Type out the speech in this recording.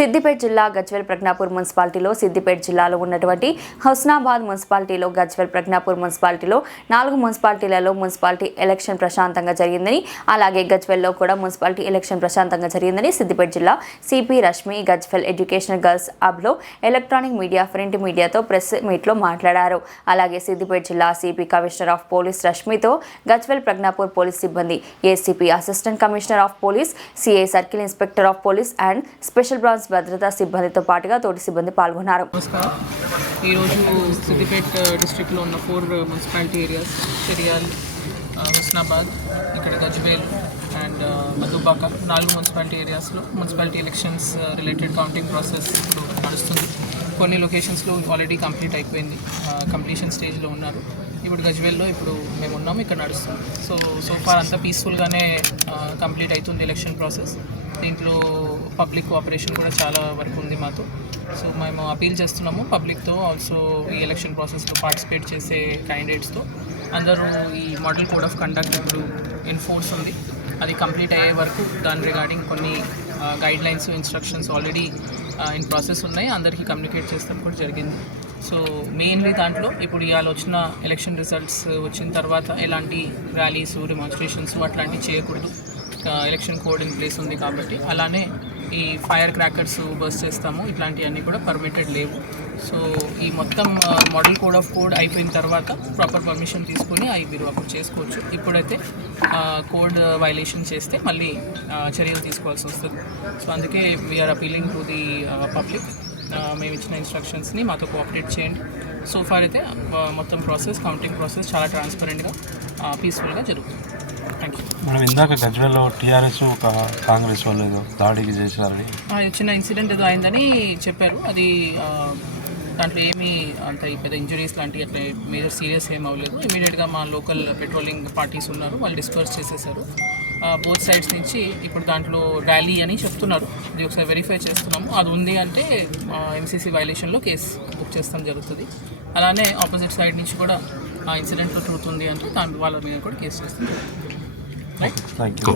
సిద్దిపేట జిల్లా గజ్వేల్ ప్రజ్ఞాపూర్ మున్సిపాలిటీలో సిద్దిపేట జిల్లాలో ఉన్నటువంటి హుస్నాబాద్ మున్సిపాలిటీలో గజ్వేల్ ప్రజ్ఞాపూర్ మున్సిపాలిటీలో 4 మున్సిపాలిటీలలో మున్సిపాలిటీ ఎలక్షన్ ప్రశాంతంగా జరిగిందని అలాగే గజ్వేల్లో కూడా మున్సిపాలిటీ ఎలక్షన్ ప్రశాంతంగా జరిగిందని సిద్దిపేట జిల్లా CP Rashmi Gajwel educational girls హబ్లో ఎలక్ట్రానిక్ మీడియా ప్రింట్ మీడియాతో ప్రెస్ మీట్లో మాట్లాడారు. అలాగే సిద్దిపేట జిల్లా సిపి కమిషనర్ ఆఫ్ పోలీస్ రష్మితో గజ్వేల్ ప్రజ్ఞాపూర్ పోలీస్ సిబ్బంది ACP assistant commissioner of police CI circle inspector of police and special branch భద్రతా సిబ్బందితో పాటుగా తోటి సిబ్బంది పాల్గొన్నారు. ఈరోజు సిద్దిపేట డిస్ట్రిక్ట్లో ఉన్న 4 మున్సిపాలిటీ ఏరియాస్ చెరియాల్, హుస్నాబాద్, ఇక్కడ గజ్వేల్ అండ్ మధుబాక 4 మున్సిపాలిటీ ఏరియాస్లో municipality elections related counting process ఇప్పుడు నడుస్తుంది. కొన్ని లొకేషన్స్లో ఆల్రెడీ కంప్లీట్ అయిపోయింది, కంప్లీషన్ స్టేజ్లో ఉన్నారు. ఇప్పుడు గజ్వేల్లో ఇప్పుడు మేము ఉన్నాము, ఇక్కడ నడుస్తుంది. సో ఫార్ అంతా పీస్ఫుల్గానే కంప్లీట్ అవుతుంది ఎలక్షన్ ప్రాసెస్. దీంట్లో పబ్లిక్ కోఆపరేషన్ కూడా చాలా వరకు ఉంది మాతో. సో మేము అపీల్ చేస్తున్నాము పబ్లిక్తో, ఆల్సో ఈ ఎలక్షన్ ప్రాసెస్లో పార్టిసిపేట్ చేసే క్యాండిడేట్స్తో. అందరూ ఈ మోడల్ కోడ్ ఆఫ్ కండక్ట్ ఇప్పుడు ఎన్ఫోర్స్ ఉంది, అది కంప్లీట్ అయ్యే వరకు దాని రిగార్డింగ్ కొన్ని guide lines instructions already in process ఉన్నాయి, అందరికీ కమ్యూనికేట్ చేస్తాం కూడా జరిగింది. సో మెయిన్లీ దాంట్లో ఇప్పుడు ఇవాళ వచ్చిన ఎలక్షన్ రిజల్ట్స్ వచ్చిన తర్వాత ఎలాంటి ర్యాలీస్, డెమాన్స్ట్రేషన్స్ అట్లాంటివి చేయకూడదు. ఎలక్షన్ కోడ్ ఇన్ ప్లేస్ ఉంది కాబట్టి. అలానే ఈ ఫైర్ క్రాకర్స్ బర్స్ట్ చేస్తాము, ఇట్లాంటివన్నీ కూడా పర్మిటెడ్ లేవు. సో ఈ మొత్తం మోడల్ కోడ్ ఆఫ్ కోడ్ అయిపోయిన తర్వాత ప్రాపర్ పర్మిషన్ తీసుకుని అవి మీరు అప్పుడు చేసుకోవచ్చు. ఇప్పుడైతే కోడ్ వైలేషన్ చేస్తే మళ్ళీ చర్యలు తీసుకోవాల్సి వస్తుంది. సో అందుకే we're appealing to the public, మేము ఇచ్చిన ఇన్స్ట్రక్షన్స్ని మాతో కోఆపరేట్ చేయండి. సో ఫార్ అయితే మొత్తం ప్రాసెస్, కౌంటింగ్ ప్రాసెస్ చాలా ట్రాన్స్పరెంట్గా పీస్ఫుల్గా జరుగుతుంది. Thank you. మనం ఇందాక గజ్వేల్లో టీఆర్ఎస్ ఒక కాంగ్రెస్ వాళ్ళు ఏదో దాడికి చేశారని చిన్న ఇన్సిడెంట్ ఏదో అయిందని చెప్పారు. అది దాంట్లో ఏమీ అంత పెద్ద ఇంజరీస్ లాంటివి అట్లా మేజర్ సీరియస్ ఏం అవ్వలేదు. ఇమీడియట్గా మా లోకల్ పెట్రోలింగ్ పార్టీస్ ఉన్నారు, వాళ్ళు డిస్పర్స్ చేసేసారు బోత్ సైడ్స్ నుంచి. ఇప్పుడు దాంట్లో ర్యాలీ అని చెప్తున్నారు, ఇది ఒకసారి వెరిఫై చేస్తున్నాము. అది ఉంది అంటే ఎంసీసీ వైలేషన్లో కేసు బుక్ చేస్తాం జరుగుతుంది. అలానే ఆపోజిట్ సైడ్ నుంచి కూడా ఆ ఇన్సిడెంట్లో ట్రూత్ ఉంది అంటే దాని వాళ్ళ మీద కూడా కేసు చేస్తాం. Right, thank you.